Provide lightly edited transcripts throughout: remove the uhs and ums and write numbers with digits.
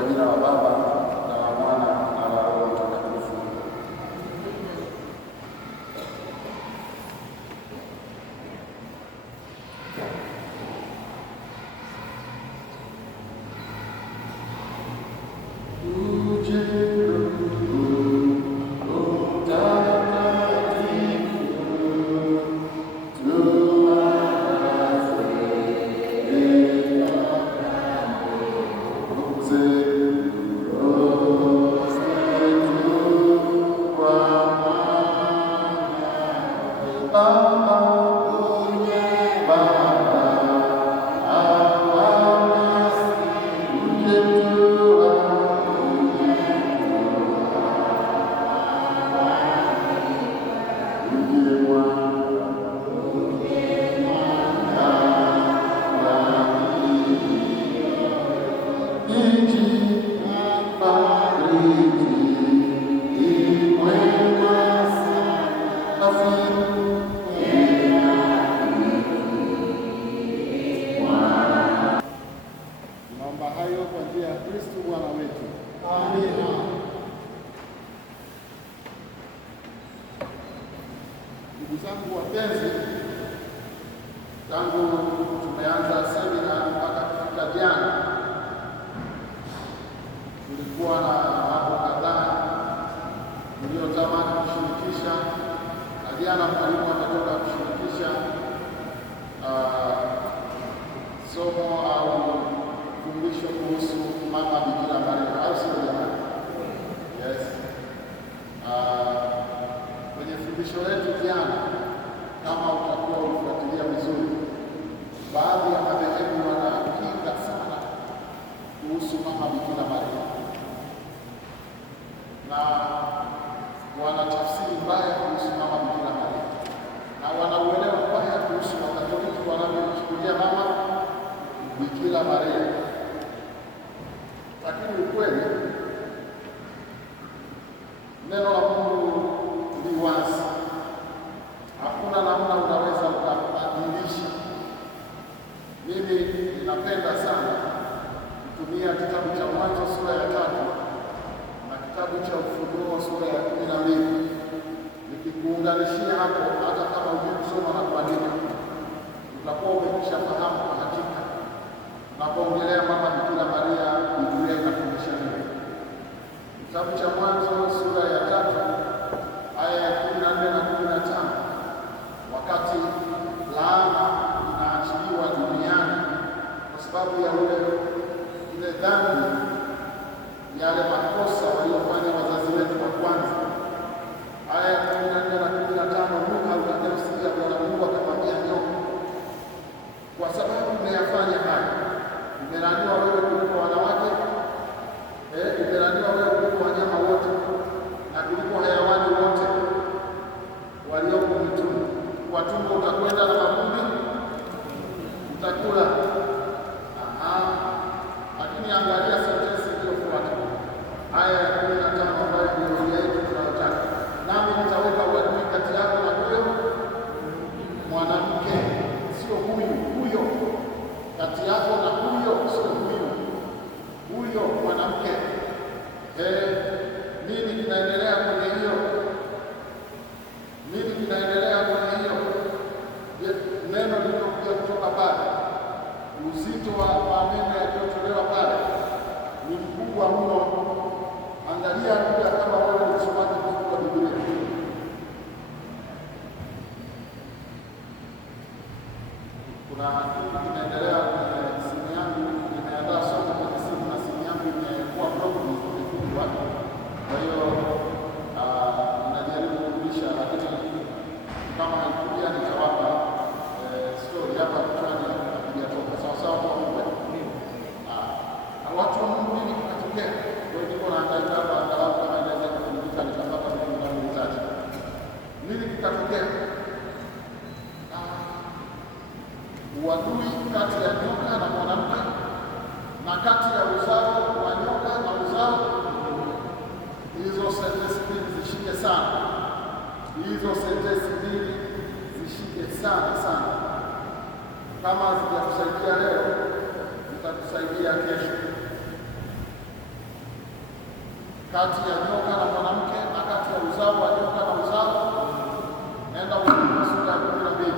Kwa jina la Baba na la Mwana na la Roho Mtakatifu. Ndugu zangu wapenzi, tangu tumeanza semina mpaka kufika jana, tulikuwa na mambo kadhaa niliyotamani kushirikisha, na jana mwalimu ametoka kushirikisha somo au fundisho kuhusu Mama Bikira Maria, au sio jamani? Yes. Kwenye fundisho letu jana, kama utakuwa ulifuatilia vizuri, baadhi ya madhehebu wanapinga sana kuhusu Mama Bikira Maria na wana tafsiri mbaya kuhusu Mama Bikira Maria na wanauelewa mbaya kuhusu Wakatoliki wanavyomchukulia Mama Bikira Maria. Lakini ukweli, neno la Mungu ni wazi. Hakuna namna unaweza ukabadilisha. Mimi ninapenda sana kutumia kitabu cha Mwanzo sura ya 3 na kitabu cha Ufunuo sura ya 12. Nikikuunganishia hapo, hata kama hujui kusoma na kuandika, utakuwa umekwisha fahamu kwa hakika unapoongelea Mama Bikira Maria, Biblia inafundisha nini. Kitabu cha Mwanzo sura ya 3 aya ya 14 na 15, wakati laana inaachiliwa duniani kwa sababu ya ile dhambi, yale makosa waliofanya wazazi wetu wa kwanza. Aya ya 14 na 15, Mungu akamsikia Bwana Mungu akamwambia nyoka, kwa sababu umeyafanya haya, umelaaniwa wewe kuliko wanawake, umelaaniwa wewe kuliko wanyama wote na kuliko hayawani wote walioko mwituni. Kwa tumbo utakwenda na mavumbi utakula. Lakini angalia sentensi iliyofuata, aya ya 15, ambayo ndio hoja yetu tunayotaka. Nami nitaweka uadui kati yako na huyo mwanamke, sio huyo, kati yako na huyo, sio huyo mwanamke. Nini kinaendelea kwenye hiyo? Nini kinaendelea kwenye hiyo? Neno lililokuja kutoka pale, uzito wa maneno yaliyotolewa pale ni mkubwa mno. Angalia pia kama wewe ni msomaji mzuri wa Biblia. Kuna kitu kinaendelea kwenye simu yangu, nimeandaa somo kwenye simu na simu yangu imekuwa blocked, imefungwa. Kwa hiyo najaribu kurudisha, lakini kama haikuja nitawapa story hapa kichwani hakijatoka. Sawa sawa kwa Mungu. Watu wa Mungu, nini kikatokea? Kwa hiyo niko naangalia hapa angalau kama inaweza kufundika nikapata vitu vinavyohitaji. Nini kikatokea? Uadui kati ya nyoka na mwanamke, na kati ya uzao wa nyoka na uzao. Hizo sentensi mbili zishike sana, hizo sentensi mbili zishike sana sana. Kama zitakusaidia leo, zitakusaidia kesho. kati ya nyoka na mwanamke na kati ya uzao wa nyoka na uzao. Nenda Ufunuo sura ya 12.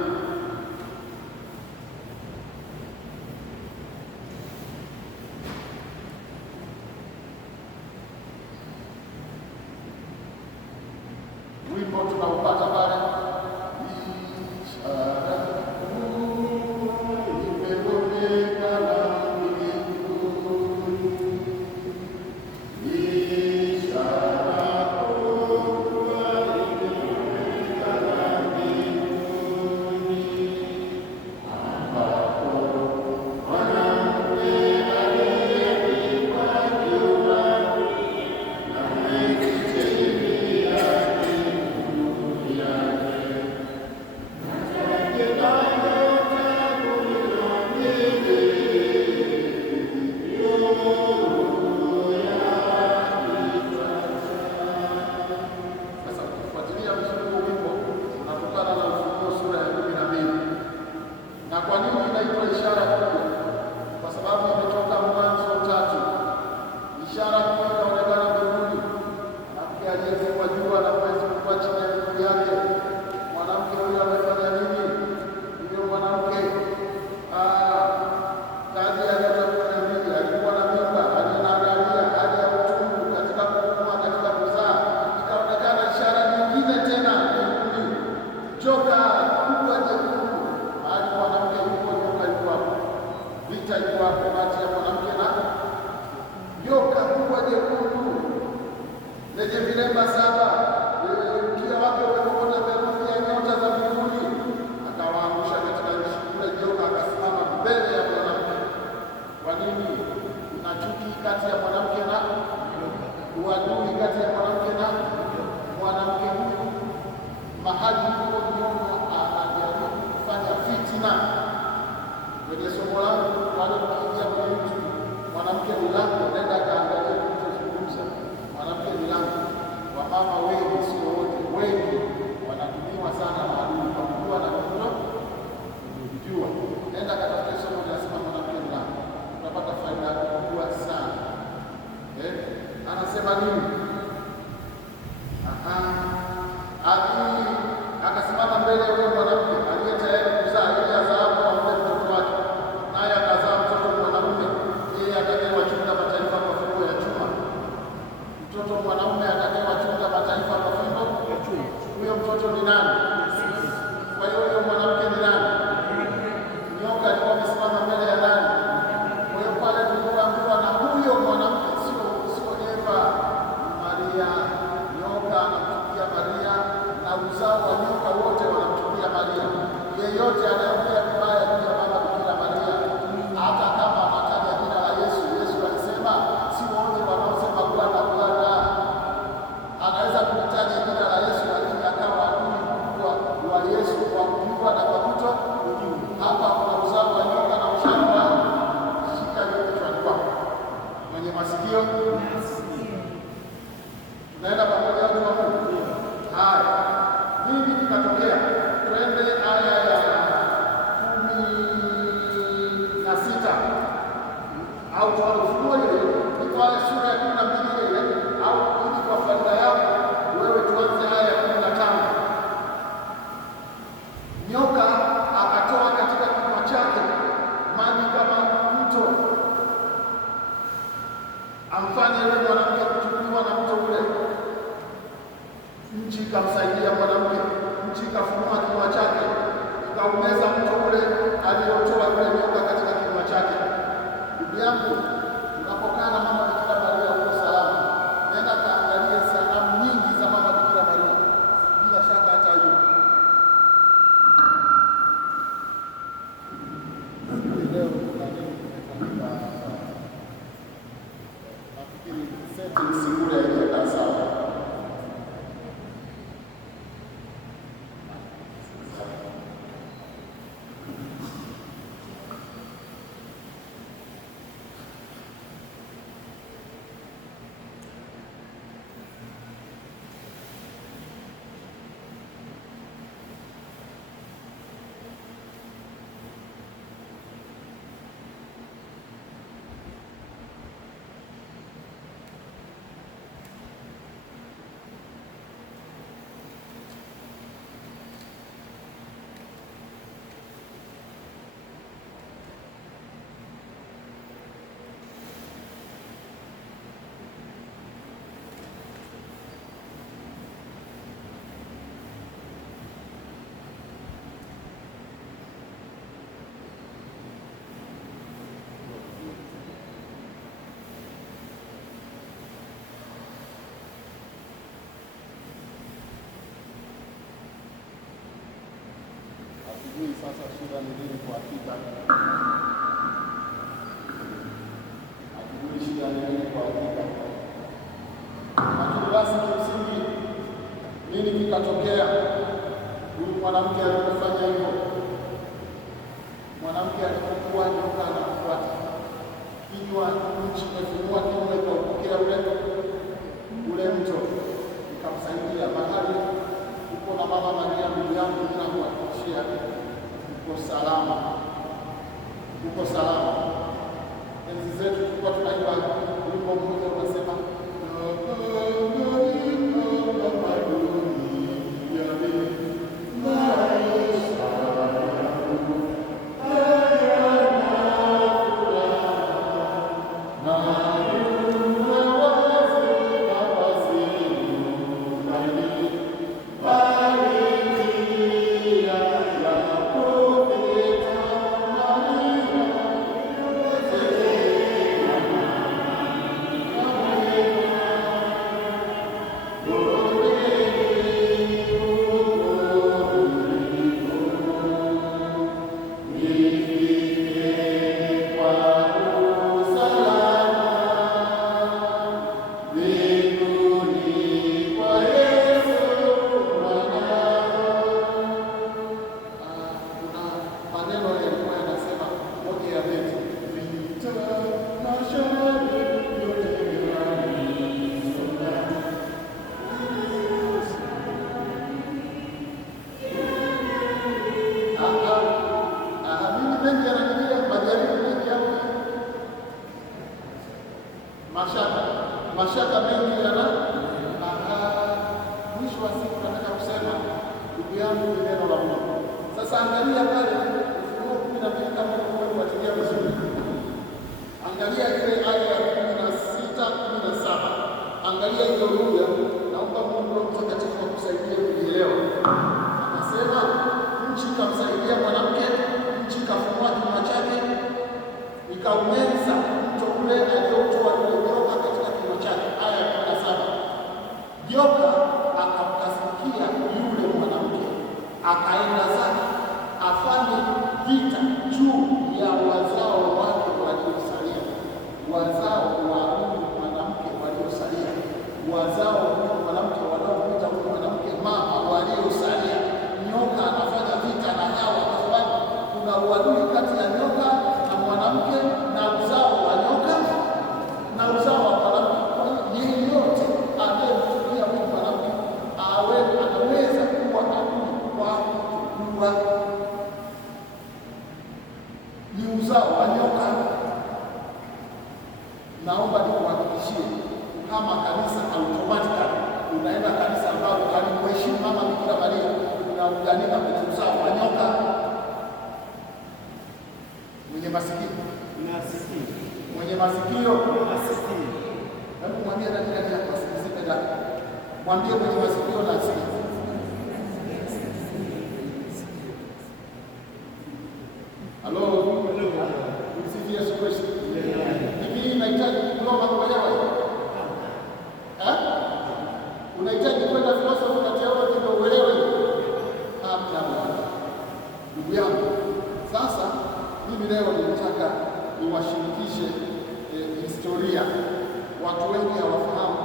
Wimbo tunaupata pale, ishara imeonekana mbinguni, ishara kubwa imeonekana mbinguni, ambapo mwanamke aliyevikwa jua na miti chini yake lenye vilemba 7 kila wake wamekokota theluthi ya nyota za mbinguni, akawaangusha katika nchi. Kule joka akasimama mbele ya mwanamke. Kwa nini? Kuna chuki kati ya mwanamke na uadui kati ya mwanamke na mwanamke. Huyu mahali huko nyoka anajaribu kufanya fitina. Kwenye somo langu wale mkiingia kwenye YouTube, mwanamke ni lango, nenda kaangalia kilichozungumza. Mwanamke ni lango. Wamama wengi, sio wote, wengi wanatumiwa sana na adui kwa kujua na kujua. Nenda katafute somo linasema mwanamke ni lango, unapata faida kubwa sana. Anasema nini? Akasimama mbele ya yule mwanamke aliye tayari kuzaa, ili azaapo ampe mtoto wake, naye akazaa mtoto mwanamume, yeye atakayewachunga mataifa kwa fimbo ya chuma. Mtoto mwanamume atakayewachunga mataifa kwa fimbo ya chuma. Huyo mtoto ni nani? Kwa hiyo huyo mwanamke ni nani? Nyoka alikuwa amesimama mbele ya nani? Kwa hiyo pale tulipoambiwa na huyo mwanamke, sio Eva, Maria. Nyoka anamchukia Maria na uzao wa nyoka wote wanamchukia Maria. Yeyote anayeongea vibaya juu ya mama Bikira Maria, hata kama anataja jina la Yesu, Yesu alisema si wote wanaosema Bwana Bwana. Anaweza kulitaja jina la Yesu lakini akawa adui mkubwa wa Yesu kwa kujua na kwa kutokujua. Hapa kuna uzao wa nyoka na uzao wa shika hiyo kichwani kwako. Mwenye masikio tunaenda pamoja watu wa Mungu. Haya, nini kikatokea? Twende aya ya 16 au tuanze ile ni kwa sura ya 12 ile, au ili kwa faida yako wewe tuanze aya ya 15. Nyoka akatoa katika kinywa chake maji kama mto, amfanye yule mwanamke kuchukuliwa na mto ule. Nchi ikamsaidia mwanamke, nchi ikafunua kinywa chake, ikaumeza mto ule aliotoa yule nyoka katika kinywa chake. Ndugu yangu, unapokaa na mama Bikira Maria uko salama. Nenda kaangalie sanamu nyingi za mama Bikira Maria, bila shaka hata hiyo leo kuna nini kimefanyika hapa. Nafikiri settings kule haijakaa sawa. sijui sasa shida ni nini kwa hakika, hatujui shida ni nini kwa hakika, lakini basi kimsingi nini kikatokea? Huyu mwanamke alipofanya hivyo, mwanamke alipokuwa nyoka anafuata kinywa, nchi imefungua kinywa ikaupokea ule mto, ikamsaidia mahali uko na Mama Maria. Ndugu yangu, ninakuhakikishia uko salama, uko salama. Enzi zetu tulikuwa tunaimba wimbo mmoja unasema mashaka mengi yana mwisho wa siku. Nataka kusema ndugu yangu, ni neno la Mungu. Sasa angalia pale Ufunuo 12 kama unafuatilia vizuri, angalia ile aya ya 16, 17, angalia hiyo lugha. Naomba Mungu Mtakatifu akusaidie kuelewa. Anasema nchi ikamsaidia mwanamke, nchi ikafungua kinywa chake, ikaumeza mto ule aliotoa yule joka katika kinywa chake. Aya ya 17, joka akamkasirikia yule mwanamke, akaenda zake afanye vita juu ya wazao wake waliosalia, wazao wa huyu mwanamke waliosalia, wazao wa huyu mwanamke wanaopita huyu mwanamke mama waliosalia. Nyoka anafanya vita na Hawa kwa sababu kuna uadui kati ya nyoka na mwanamke na uzao wa nyoka na uzao wa mwanamke. Kwa hiyo yeyote anayemtumia huyu mwanamke anaweza kuwa adui kwa kuwa ni uzao wa nyoka. Naomba nikuhakikishie, kama kanisa automatically unaenda kanisa ambalo alimheshimu Mama Bikira Maria, unauganika kwenye uzao wa nyoka. Mwenye masikio mwenye masikio, hebu mwambie ndani yako asikize ndani. Mwambie mwenye masikio na asikie. Halo, msifie Yesu Kristo. Mimi nahitaji kusoma kuelewa. Unahitaji kwenda philosophy na theology ndio uelewe. Ndugu yangu, sasa mimi leo nilitaka niwashirikishe historia. Watu wengi hawafahamu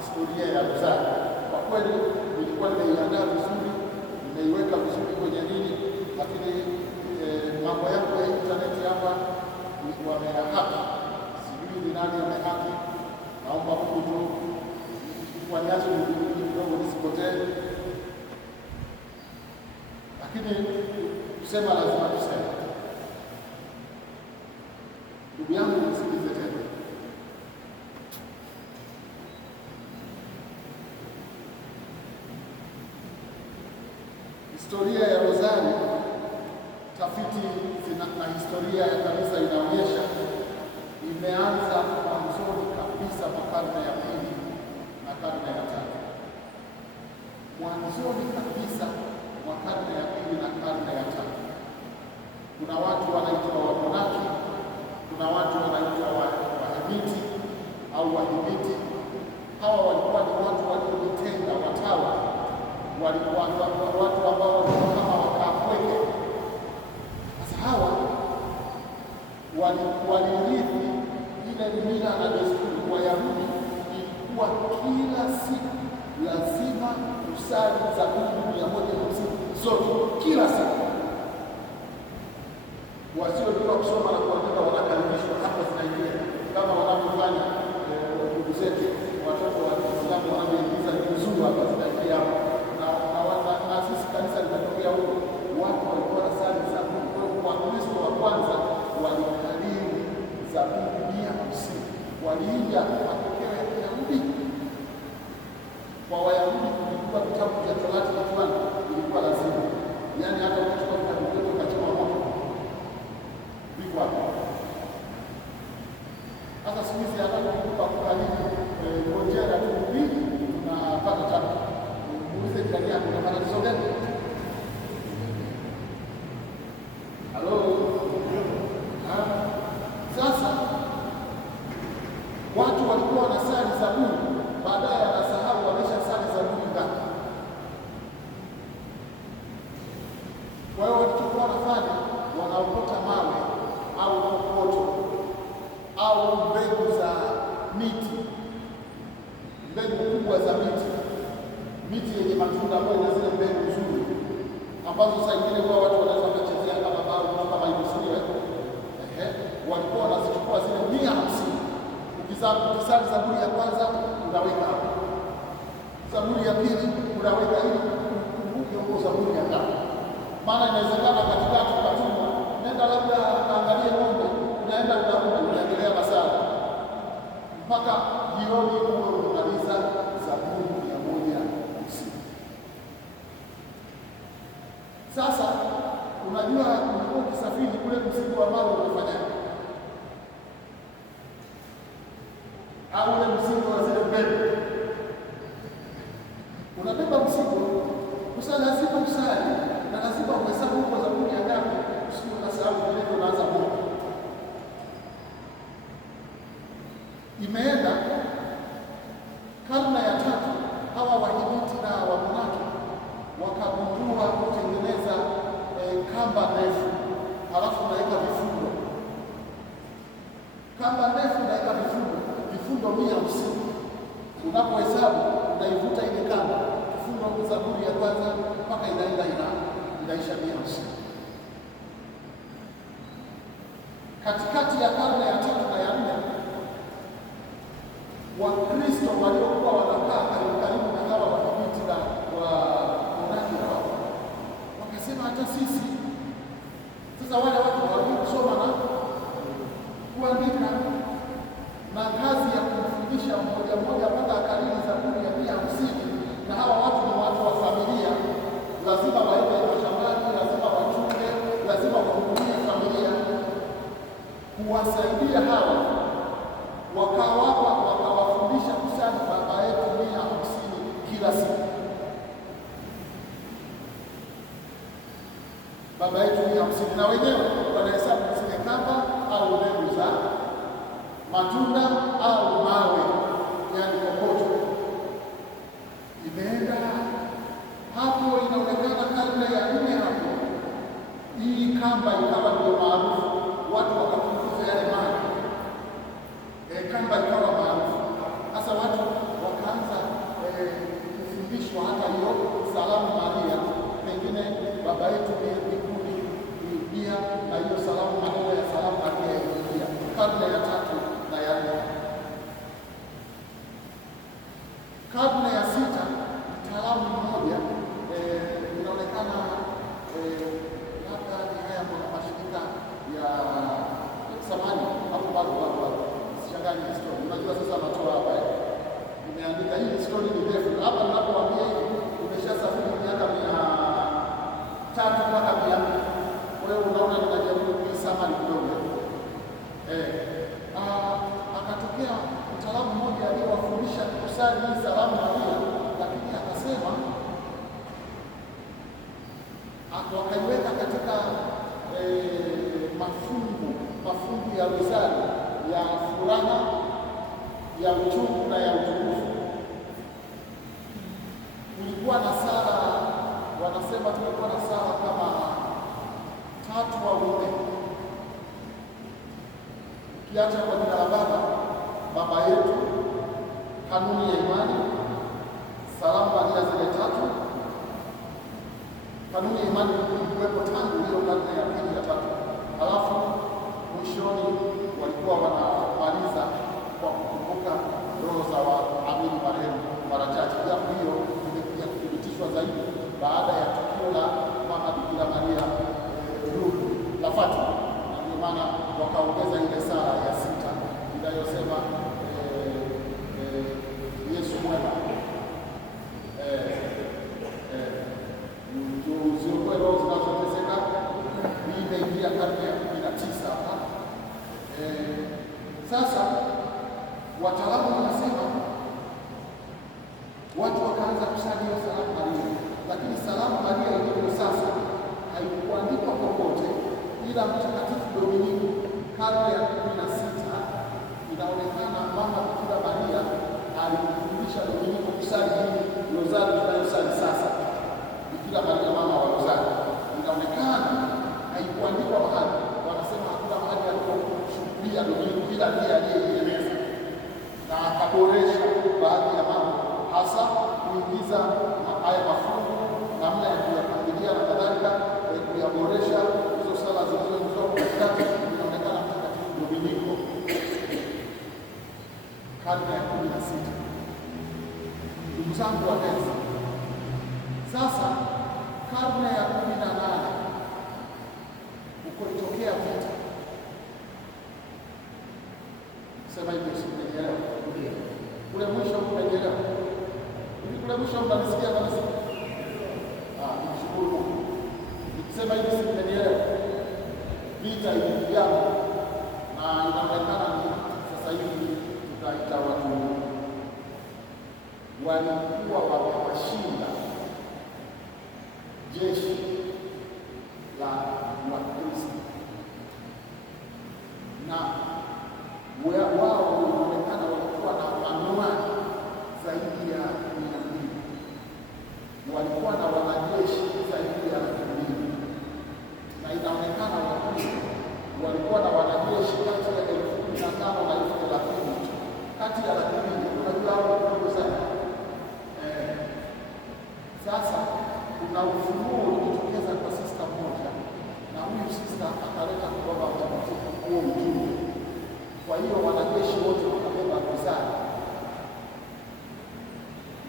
historia ya Rozari. Kwa kweli nilikuwa nimeiandaa vizuri, nimeiweka vizuri kwenye nini, lakini mambo yangu ya internet hapa wamehaki, sijui ni nani amehaki. Naomba Mungu tu waniache kidogo nisipotee, lakini kusema lazima tuseme. Ndugu yangu, nisikilize tena. Historia ya Rozari, tafiti na historia ya kanisa inaonyesha imeanza mwanzoni kabisa mwa karne ya 2 na karne ya 3. Mwanzoni kabisa mwa karne ya 2 na karne ya 3, kuna watu wanaitwa Wamonaki, kuna watu wanaitwa Wahemiti au Wahimiti. Hawa walikuwa ni watu waliojitenga, watawa, walikuwa watu ambao walikuwa kama wakapweke, walirithi ile mila na desturi. Wayahudi ilikuwa kila siku lazima kusali Zaburi 150 zote, kila siku. Wasiojua kusoma na kuandika wanakaribishwa hapa, zinaingia kama wanavyofanya ndugu zetu watoto wa Kiislamu wanavyoingiza juzuu hapa, zinaingia hapa na sisi kanisa litatokea huko. Watu walikuwa na sali Zaburi. Wakristo wa kwanza walikariri Zaburi 150, waliiga matokeo ya Kiyahudi. Kwa Wayahudi kulikuwa vitabu vya Torati kichwani, ilikuwa lazima, yaani hata ukichukua vitabu vyote ukachoma moto viko hapo. Sasa siku hizi hata ukikupa kukariri ngojera tu mbili unapata tatu. Muulize jirani yako unapata tatizo gani? Halo. Sasa watu walikuwa wanasali Zaburi, baadaye wanasahau wamesha sali Zaburi ngapi. Kwa hiyo walichokuwa wanafanya, wanaokota mawe au kokoto au mbegu za miti, mbegu kubwa za miti yenye matunda ambayo ina zile mbegu nzuri ambazo saa ingine kwa watu wanaweza kuchezea kama bao kama hiyo, sio? Walikuwa wanazichukua zile 150. Ukisali Zaburi ya kwanza unaweka hapo, Zaburi ya pili unaweka ili ukumbuke huko Zaburi ya tatu. Maana inawezekana katikati ukatuma, nenda labda kaangalie ng'ombe, unaenda unarudi, unaendelea na sala mpaka jioni uwe umemaliza Zaburi 150. Sasa unajua ulikuwa ukisafiri kule mzigo wa mawe unafanyaje? Au ule mzigo wa zile mbegu, unabeba mzigo, kusali lazima usali na lazima uhesabu huko Zaburi ya ngapi, usije ukasahau vile unaanza moja. Imeenda karne ya 3, hawa Wahimiti na Wamonaki wakagundua kutengeneza kamba ndefu, halafu unaweka vifundo. Kamba ndefu unaweka vifundo 150. Unapohesabu unaivuta ile kamba, kifundo Zaburi ya kwanza mpaka inaisha 150. Katikati ya karne ya 3 na ya 4, Wakristo waliokuwa wanakaa karibu na hawa Wahimiti na Wamonaki hao wakasema, hata sisi sasa, wale watu hawajui kusoma na kuandika, na kazi ya kumfundisha mmoja mmoja mpaka akariri Zaburi ya 150. Na hawa watu ni watu wa familia, lazima waende mashambani, lazima wachunge, lazima wahudumie familia. Kuwasaidia hawa wakawafundisha kusali Baba Yetu 150 kila siku. Baba Yetu 150, na wenyewe wanahesabu zile kamba au mbegu za matunda au mawe, yaani kokoto. Imeenda hapo, inaonekana karne ya 4 hapo, hii kamba ikawa ndio maarufu, watu wakapunguza yale mawe, kamba ikawa maarufu. Sasa watu wakaanza kufundishwa hata hiyo salamu Maria, pengine Baba Yetu mbinguni kurudia, na hiyo salamu, maneno ya salamu Maria irudia, karne ya 3 na ya 4. Karne ya 6, mtaalamu mmoja inaonekana labda ni haya mashirika ya samani hapo bado sichangani historia. Unajua sasa anatoa hapa, nimeandika hii historia ni ndefu hapa, ninapowaambia hivi nimeshasafiri miaka 300 mpaka 400. Kwa hiyo unaona ninajaribu kuisamani kidogo. Akatokea mtaalamu mmoja aliyewafundisha kusali hii salamu Maria, lakini akasema wakaiweka katika mafungu ya rozari ya furaha, ya uchungu na ya utukufu. Kulikuwa na sala, wanasema tulikuwa na sala kama 3 au 4. Tukiacha kwa jina la Baba yetu, kanuni ya imani, salamu Maria zile tatu. Kanuni ya imani ilikuwepo tangu hiyo karne ya pili ya tatu, halafu mwishoni walikuwa wanamaliza kwa kukumbuka roho za waamini marehemu mara chache, japo hiyo imekuja kuthibitishwa zaidi baada ya tukio la Mama Bikira Maria la Fatima, na ndio maana wakaongeza ile sala ya 6 inayosema Yesu mwema, uziokoe roho zinazoteseka. Hii imeingia karne ya 19 hapa. Sasa wataalamu wanasema watu wakaanza kusali hiyo salamu Maria, lakini salamu Maria ilivyo sasa haikuandikwa popote, ila Mtakatifu Dominiko karne ya 16 inaonekana Mama Bikira Maria alimfundisha Dominiko kusali hii rozari tunayosali sasa, Bikira Maria mama wa rozari. Inaonekana haikuandikwa mahali, wanasema hakuna mahali aliposhuhudia Dominiko, ila ndiye aliyeieleza na akaboresha baadhi ya mambo, hasa kuingiza haya mafungu, namna ya kuyapangilia na kadhalika, kuyaboresha hizo sala zilizoingizwa katikati. Inaonekana Mtakatifu Dominiko karne ya 16. Ndugu zangu wapenzi, sasa karne ya 18 ukolitokea vita. Sema hivyo simeelewa. Kule mwisho umeelewa. Hivi kule mwisho mnasikia kabisa. Nishukuru Mungu. Nikisema hivi simeelewa. Vita ilipigana na inaonekana ni sasa hivi tutaita watu walikuwa wamewashinda jeshi la Wakristo, na wao wanaonekana walikuwa na manuari zaidi ya 200, walikuwa na wanajeshi zaidi ya 200, na inaonekana Wakristo walikuwa na wanajeshi kati ya 15,000 na 30,000, kati ya 100,000. Unajua hao ni kidogo sana. Sasa kuna ufunuo ulijitokeza kwa sista mmoja, na huyu sista akaleta kutoka Mtakatifu huo ujumbe. Kwa hiyo wanajeshi wote wakabeba rozari,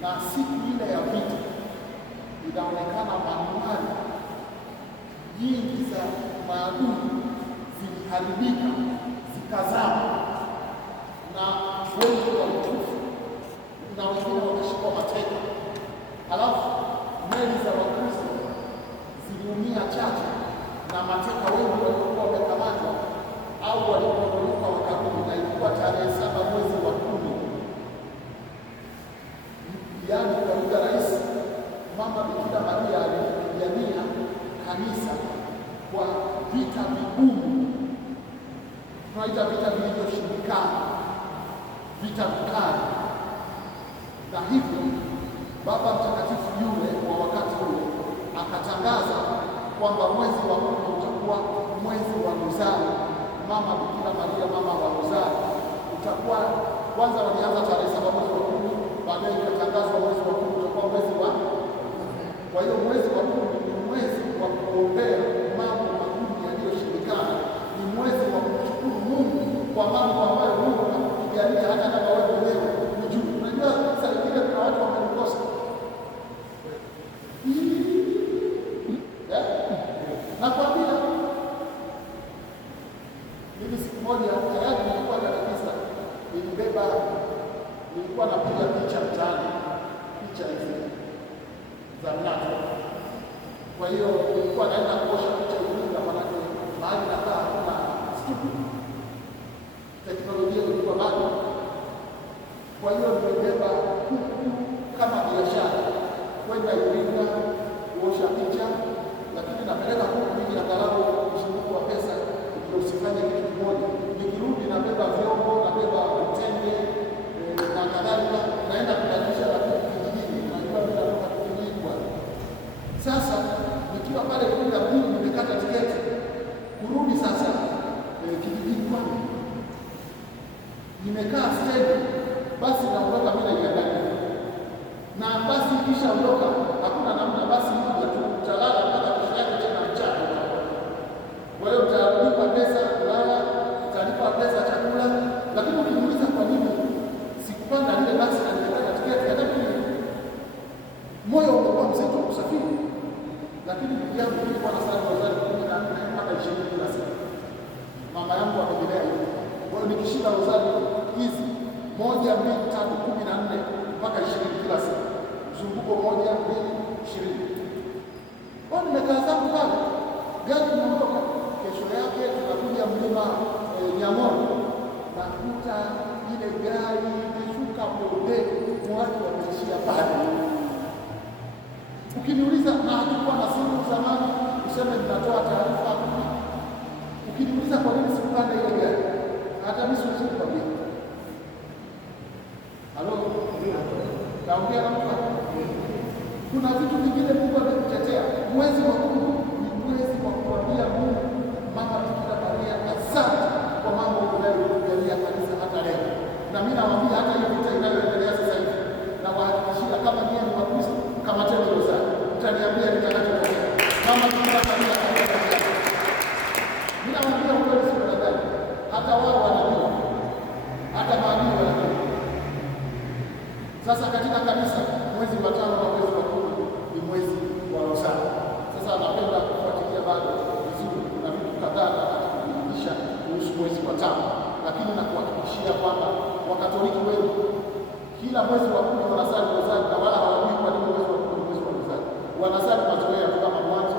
na siku ile ya vita inaonekana manuari nyingi za maadui ziliharibika, zikazama, na wengi walikufa na wengine wakashikwa mateka. Halafu meli za Wakristo ziliumia chache, na mateka wengi walikuwa wamekamatwa au walipogeuka wakarudi, na ilikuwa tarehe 7 mwezi wa 10. Yaani kwa lugha rahisi, Mama Bikira Maria alipigania kanisa kwa vita vigumu, tunaita vita vilivyoshindikana, vita vikali. Na hivyo Baba Mtakatifu yule wa wakati ule akatangaza kwamba mwezi wa 10 utakuwa mwezi wa rozari, Mama Bikira Maria mama wa rozari utakuwa. Kwanza walianza tarehe 7 mwezi wa 10, baadaye ikatangazwa mwezi wa 10 utakuwa mwezi wa. Kwa hiyo mwezi wa 10 ni mwezi wa kuombea mambo magumu yaliyoshindikana, ni mwezi wa kumshukuru Mungu kwa mambo ambayo Mungu hakupigania hata kama wewe mwenyewe hujui. Unajua sasa ingine kuna watu wamenikosa. Nakwambia mimi siku moja tayari nilikuwa kabisa nilikuwa napiga picha mtaani, picha hizi za mnato. Kwa hiyo nilikuwa naenda kuosha picha hizi, na manake mahali nakaa hakuna studio, teknolojia ilikuwa bado. Kwa hiyo nimebeba kuku kama biashara kwenda Iringa kuosha picha, lakini napeleka kuku mingi angalau mzunguko wa pesa ndio usifanye kitu kimoja. Nikirudi nabeba vyombo, nabeba utende na kadhalika, naenda kubadilisha na kijijini. Najua bila kutoka kijijini bwana. Sasa nikiwa pale Iringa mimi nimekata tiketi kurudi sasa kijijini kwangu. ukishaondoka hakuna namna, basi moja tu utalala mpaka kesho yake tena mchana. Kwa hiyo utalipa pesa kulala, utalipa pesa chakula, lakini ukimuuliza kwa nini sikupanda ile basi na nikapata tiketi, hata mimi moyo umekuwa mzito kusafiri. Lakini ndugu yangu, nilikuwa na sala rozari 14 mpaka 20 kila siku. Mama yangu amejelea hiyo. Kwa hiyo nikishika rozari hizi 1, 2, 3, 14 mpaka 20 kila siku. Mzunguko 1, 2, 20. Kwa nimekaa zangu pale, gari linaondoka. Kesho yake tunakuja mlima Nyamoro, nakuta ile gari imeshuka bondeni, watu wameishia pale. Ukiniuliza, na hatukuwa na simu zamani useme ninatoa taarifa. Ukiniuliza kwa nini sikupanda ile gari, hata mimi siwezi kukwambia. Halo, naongea na mtu. Kuna vitu vingine Mungu amekutetea. Mwezi wa Mungu ni mwezi wa kuambia Mungu, Mama Bikira Maria, asante kwa mambo unayojalia kanisa hata leo. Na mimi nawaambia hata hiyo vita inayoendelea sasa hivi, na wahakikishia kama nyinyi ni Wakristo, kama tena rozari, mtaniambia nitakachotokea. Mama Bikira Maria kanisa. Mimi nawaambia ukweli, sio nadhani. Hata wao wanajua. Hata maadili wanajua. Sasa katika kanisa mwezi wa 5 na mwezi wa 10 ni mwezi wa rozari. Sasa napenda kufuatilia bado vizuri, kuna vitu kadhaa nataka kufundisha kuhusu mwezi wa 5, lakini nakuhakikishia kwamba Wakatoliki wewe kila mwezi wa 10 wanasali rozari, na wala hawajui kwa nini mwezi wa 10 ni mwezi wa rozari. Wanasali mazoea tu kama mwanzo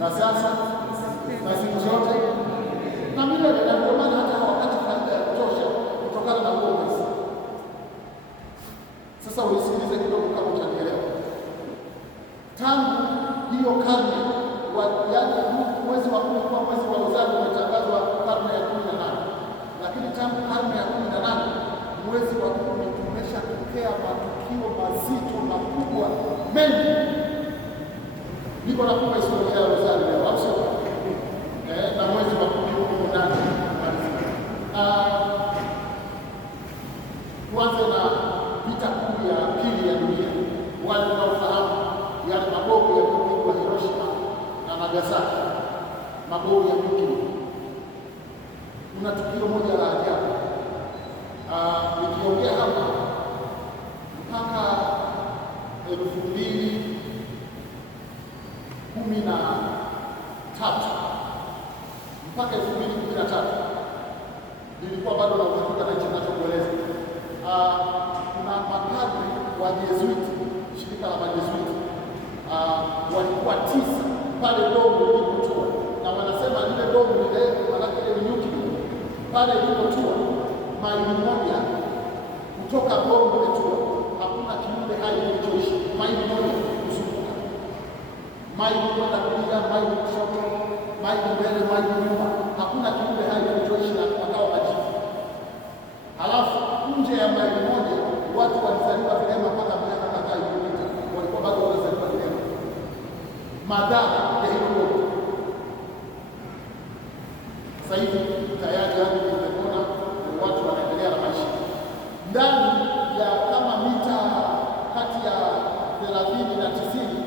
na sasa na siku zote na milele, na ndio maana hata wakati faida ya kutosha kutokana na huo mwezi. Sasa uisikilize kidogo kama utanielewa. Tangu hiyo karne yaani mwezi wa 10 kwa mwezi wa rozari umetangazwa karne ya 18, lakini tangu karne ya 18 mwezi wa 10 tumeshatokea matukio mazito makubwa mengi. Niko nakupa historia ya rozari leo, au sio? Na mwezi wa 18 tuanze na vita kuu ya pili ya dunia. Wale wanaofahamu yale mabomu yaliyopigwa Hiroshima na Nagasaki, mabomu ya nyuklia. Kuna tukio moja la ajabu. Nikiongea hapa mpaka 2013 mpaka 2013 nilikuwa bado na uhakika na hicho ninachokueleza. Kuna mapadri wa Jesuiti, shirika la Majesuiti, walikuwa 9 pale bomu lilipotua, na wanasema lile bomu lile manake ile nyuklia pale lilipotua maili 1 kutoka bomu limetua, hakuna kiumbe hai kilichoishi maili 1 kuzunguka, maili kwenda kulia, maili kushoto, maili mbele, maili nyuma, hakuna kiumbe hai kilichoishi na makao majivu. Halafu nje ya maili 1 watu walizaliwa vilema mpaka miaka kadhaa iliyopita, walikuwa bado wanazaliwa vilema. Madhara ya hilo bomu sasa hivi tayari hadi imepona, watu wanaendelea na maisha. Ndani ya kama mita kati ya 30 na 90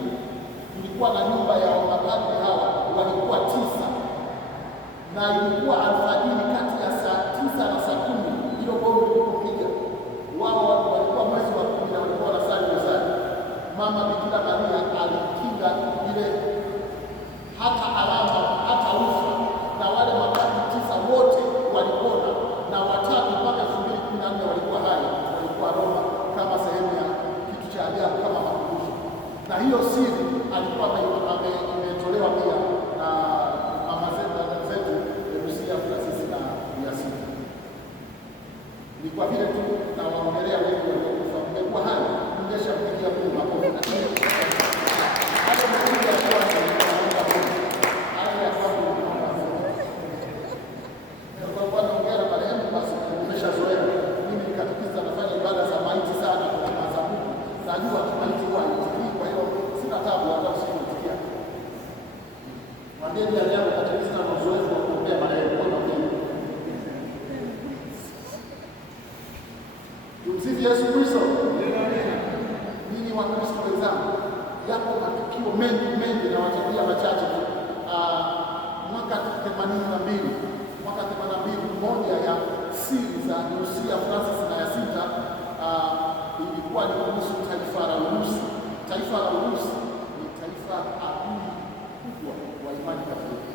kulikuwa na nyumba ya mapadri hawa, walikuwa 9, na ilikuwa alfajiri kati ya saa 9 na saa 10 hilo bomu lilipopiga. Wao walikuwa mwezi wa 10 na walikuwa wanasali rozari. Mama Bikira Maria alikinga ile hata alama hata ufa, na wale mapadri 9 wote walipona, na 3 mpaka 2014 walikuwa hai, walikuwa Roma kama sehemu ya kitu cha ajabu kama makumbusho. Na hiyo siri alikuwa imetolewa pia na mama zetu Lucia, Francis na Yasini. Ni kwa vile tu na waongelea wengi waliokufa, mmekuwa hai, mngeshampigia Mungu makofi. Hayo makundi ya kwanza hayo ya kwanza kwa naongea na marehemu, basi umeshazoea. Mimi nikatikiza nafanya ibada za maiti sana kwa madhabahu, najua maiti huwa haitikii, kwa hiyo sina tabu hata usipoitikia. Mwambie ya leo katikisa na uzoefu wa kuombea marehemu kwa Mungu. Tumsifu Yesu Kristo. Ninyi Wakristo wenzangu, yako matukio mengi na watajia machache tu. Mwaka 82 moja ya siri za Lucia Francis na Jacinta ilikuwa ni kuhusu taifa la Urusi. Taifa la Urusi ni taifa adui kubwa wa imani Katoliki.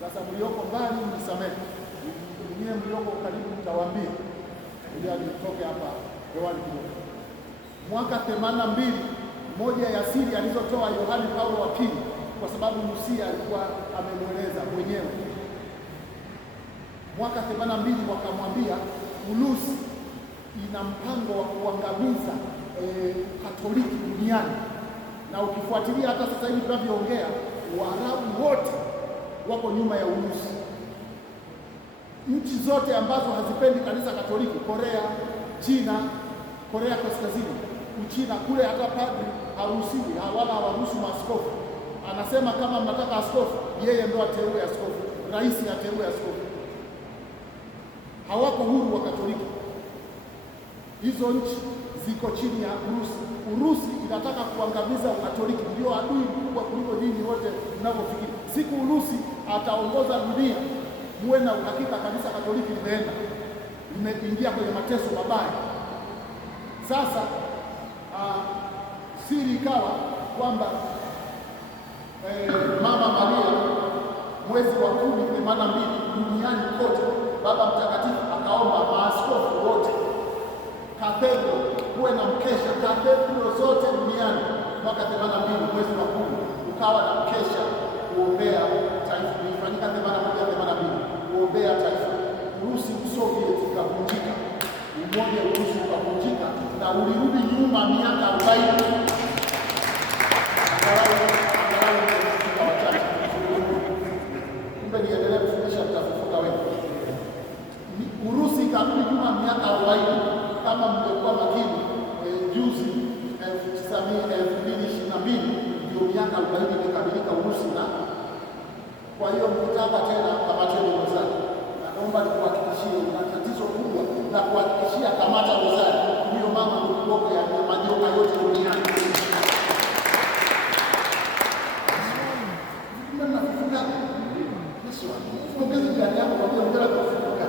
Sasa mlioko mbali mnisamehe, nyie mlioko karibu mtawaambia ili nitoke hapa hewani kidogo. Mwaka 82 moja ya siri alizotoa Yohane Paulo wa pili, kwa sababu Lucia alikuwa amemweleza mwenyewe. Mwaka 82 wakamwambia Urusi ina mpango wa kuangamiza Katoliki duniani, na ukifuatilia hata sasa hivi tunavyoongea, Waarabu wote wako nyuma ya Urusi. Nchi zote ambazo hazipendi kanisa Katoliki, Korea, China, Korea Kaskazini, Uchina kule, hata padri haruhusiwi, wala hawaruhusu maaskofu. Anasema kama mnataka askofu, yeye ndo ateue askofu, rais ateue askofu. Hawako huru wa Katoliki. Hizo nchi ziko chini ya Urusi. Urusi inataka kuangamiza Ukatoliki, ndio adui mkubwa kuliko dini wote mnavyofikiri. Siku Urusi ataongoza dunia, muwe na uhakika kanisa Katoliki limeingia kwenye mateso mabaya. Sasa siri ikawa kwamba Mama Maria mwezi wa 10/82 duniani kote, Baba Mtakatifu akaomba maaskofu wote, katedro, kuwe na mkesha katedro zote duniani. Mwaka 82 mwezi wa 10 ukawa na mkesha kuombea taifa. Ilifanyika 81/82 kuombea taifa. Urusi Soviet ikavunjika, umoja wa Urusi ukavunjika na ulirudi nyuma miaka 40. Kumbe niendelee kufundisha, mtafufuka wengi. Urusi ikarudi nyuma miaka 40. Kama mngekuwa makini, juzi 2022 ndio miaka 40 imekamilika Urusi. Na kwa hiyo mkitaka tena kamateni rozari. Naomba nikuhakikishie na tatizo kubwa na kuhakikishia kamata rozari. Hiyo mama ni kiboko ya majoka yote duniani. Mnafufuka. Yesu, ongeza ndani yako kwa hiyo mbele kufufuka.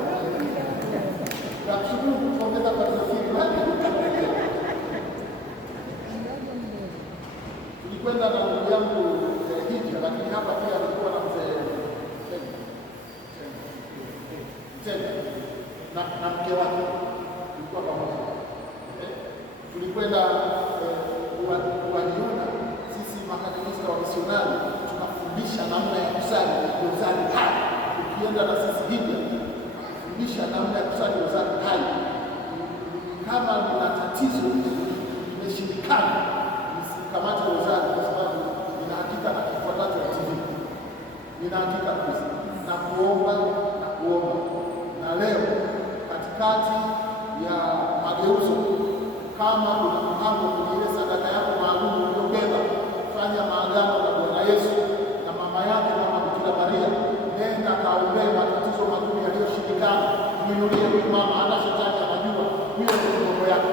Na kushukuru kuongeza kwa safari. Tulikwenda na ndugu yangu hija, lakini hapa pia alikuwa na mzee na mke wake, tulikuwa pamoja. Tulikwenda kuwajiona sisi makatekista wa misionari tunafundisha namna ya kusali rozari hai. Ukienda na sisi hija kufundisha namna ya kusali rozari hai. Kama nina tatizo limeshindikana, nisikamate rozari, kwa sababu nina hakika na kifuatacho ya TV. Nina hakika kabisa na kuomba. Na leo katikati ya mageuzo, kama una mpango kwenye sadaka yako maalum uliyobeba, fanya maagano na Bwana Yesu na mama yake Mama Bikira Maria. Nenda kaombee matatizo magumu yaliyoshindikana. Mwinulie huyu mama, hata shetani anajua hiyo ni mambo yako.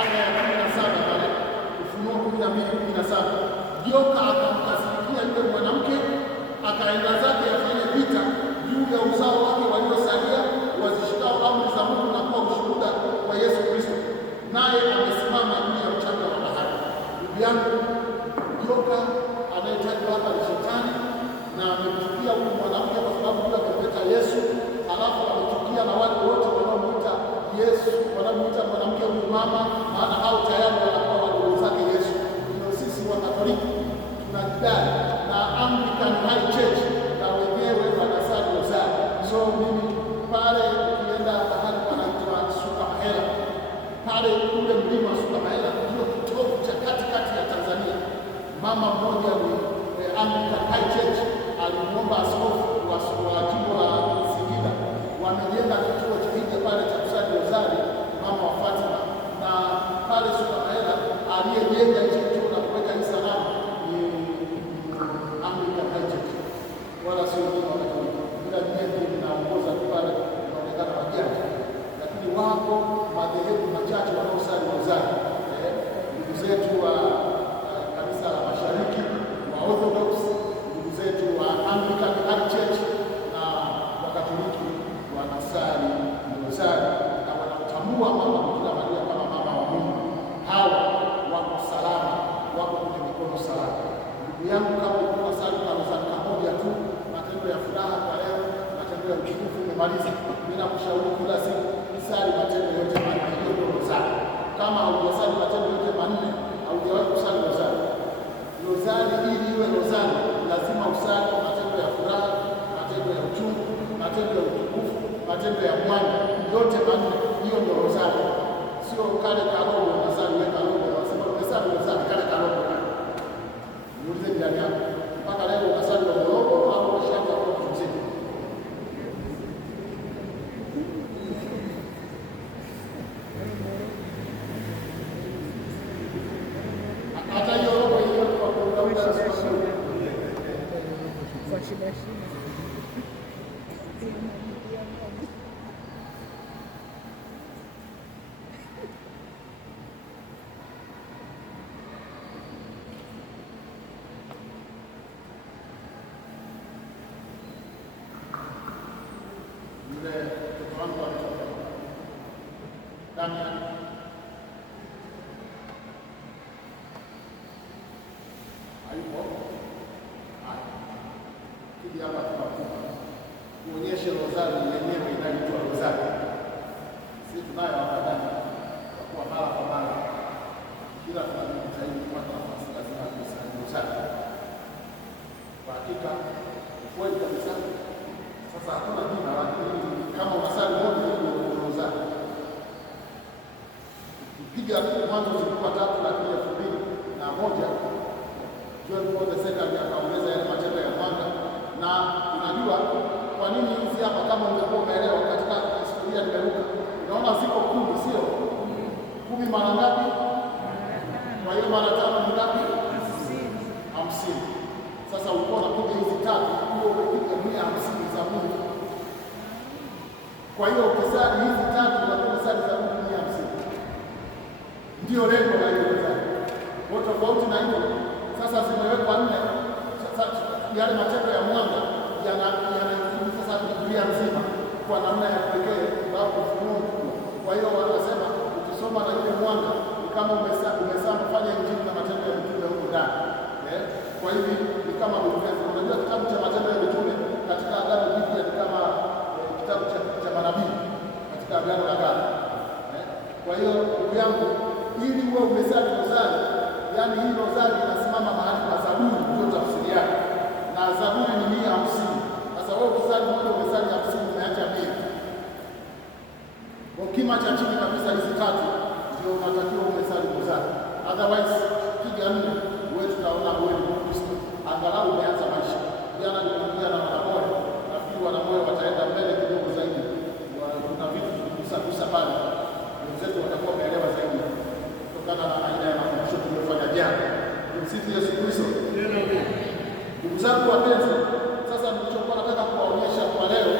Aya ya 17 pale Ufunuo 12:17, joka akamkasirikia yule mwanamke, akaenda zake afanye vita juu ya uzao wake waliosalia, wazishikao amri za Mungu na kuwa ushuhuda kwa Yesu Kristo, naye amesimama juu ya mchanga wa bahari. Ndugu yangu, joka anayetajwa hapa ni Shetani, na amechukia huyu mwanamke kwa sababu yule amemleta Yesu, halafu amechukia na wale wote wanaomuita Yesu, wanaomuita mwanamke huyu mama, maana hao tayari wanakuwa wadogo zake Yesu. Ndio sisi wa Katoliki tunajidai na Anglican High Church na wenyewe wanasali rozari. So mimi pale ukienda bahari panaitwa Sukamahela, pale kule mlima Sukamahela ndio kitovu cha katikati ya Tanzania. Mama mmoja ni Anglican High Church alimwomba askofu wa jimbo la Singida, wamejenga kituo cha hija pale cha kusali rozari, mama wa Fatima. Na pale Sukamahela aliyejenga hicho kituo na kuweka hii sanamu ni Anglican High Church, wala sio Ndugu yangu, kama ulikuwa sali kwa rozari moja tu, matendo ya furaha kwa leo, matendo ya utukufu umemaliza, mimi nakushauri kila siku sali matendo yote manne. Hiyo ndio rozari. Kama haujasali matendo yote manne, haujawahi kusali rozari. Rozari ili iwe rozari, lazima usali matendo ya furaha, matendo ya uchungu, matendo ya utukufu, matendo ya mwanga, yote manne. Hiyo ndio rozari, sio kale karobo unasali wewe karobo, unasema umesali rozari kale karobo. Muulize jirani yako, mpaka leo unasali robo au unashaanza kwa mzee? Hata hiyo robo hiyo kwa kuuliza yule mtoto wangu alitoka ndani hayupo. Kija hapa tunakupa kuonyeshe rozari yenyewe inaitwa rozari. Sisi tunayo hapa ndani kwa kuwa mara kwa mara kila tunajitahidi kupata nafasi lazima tusali rozari. Kwa hakika kweli kabisa. Sasa hakuna jina, lakini kama unasali moja hiyo rozari. Piga mwanzo zilikuwa 3 lakini 2001 John Paul II akaongeza yale matendo ya mwanga. Na unajua kwa nini hizi hapa, kama ungekuwa umeelewa katika historia nimeruka, unaona ziko 10, sio 10 mara ngapi? Kwa hiyo mara 5 ni ngapi? 50. Sasa ulikuwa unapiga hizi 3, hiyo umepiga 150 za Mungu. Kwa hiyo ukisali hizi 3 unakuwa sali za Mungu 150. Ndio lengo la hiyo rozari. Kwa tofauti na hiyo sasa zimewekwa 4. Sasa yale matendo ya mwanga yanaingia sasa Biblia nzima kwa namna ya pekee au ufunuo mkubwa. Kwa hiyo wanasema ukisoma na ile mwanga ni kama umesema fanya injili na matendo ya mitume huko ndani. Kwa hivi ni kama uongeze. Unajua kitabu cha matendo ya mitume katika Agano Jipya ni kama kitabu cha manabii katika Agano la Kale. Kwa hiyo ndugu yangu, ili uwe umesali rozari, yaani hii rozari inasimama mahali pa Zaburi, ndio tafsiri yake. Na Zaburi ni 150. Sasa wewe ukisali moja umesali 50, umeacha 2. Kwa kima cha chini kabisa hizi 3 ndio unatakiwa umesali rozari. Otherwise piga 4 wewe tutaona wewe ni Mkristo. Angalau umeanza maisha. Jana niliongea na wanamoyo. Nafikiri wanamoyo wataenda mbele kidogo zaidi. Kuna vitu kugusa pale. Wenzetu watakuwa wameelewa zaidi kutokana na aina ya mafundisho tuliyofanya jana. Tumsifu Yesu Kristo. Ndugu zangu wapenzi, sasa nilichokuwa nataka kuwaonyesha kwa leo,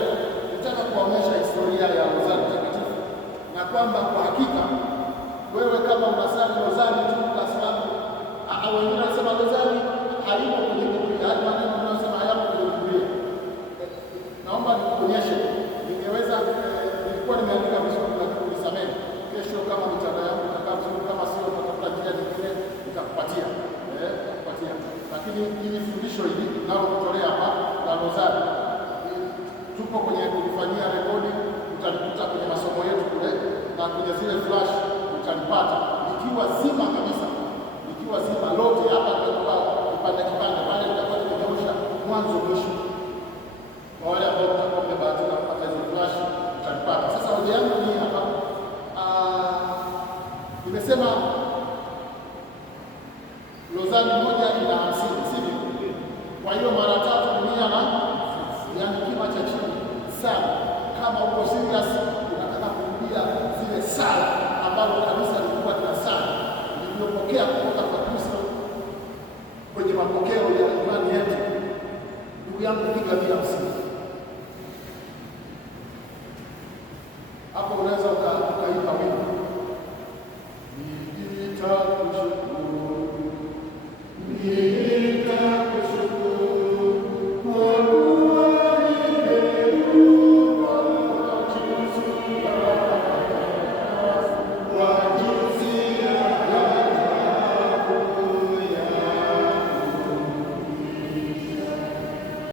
nataka kuwaonyesha historia ya rozari takatifu, na kwamba kwa hakika wewe kama unasali rozari tu kwa sababu wengine wanasema rozari haimo kwenye Biblia, hadi maneno wanasema hayapo kwenye Biblia. Naomba nikuonyeshe, nilikuwa nimeandika vizuri lakini unisamehe. Kesho kama mitandao yangu itakaa vizuri, kama sio natafuta njia nyingine nitakupatia. Lakini hili fundisho hili linalotolea hapa la rozari tupo kwenye kulifanyia rekodi, utalikuta kwenye masomo yetu kule na kwenye zile flash utalipata likiwa zima kabisa, likiwa zima lote hapa kwa kipande pale nitakuwa nimeonyesha mwanzo mwisho. Kwa wale ambao mtakuwa mmebahatika kupata hizo flash utalipata. Sasa hoja yangu ni hapa, nimesema rozari moja ina 50, sivyo? Kwa hiyo mara 3 ni 100, yaani kima cha chini sana. Kama uko serious unataka kurudia zile sala ambazo kanisa lilikuwa linasali, lililopokea kutoka kwa Kristo kwenye mapokeo ya imani yetu, ndugu yangu, piga 150.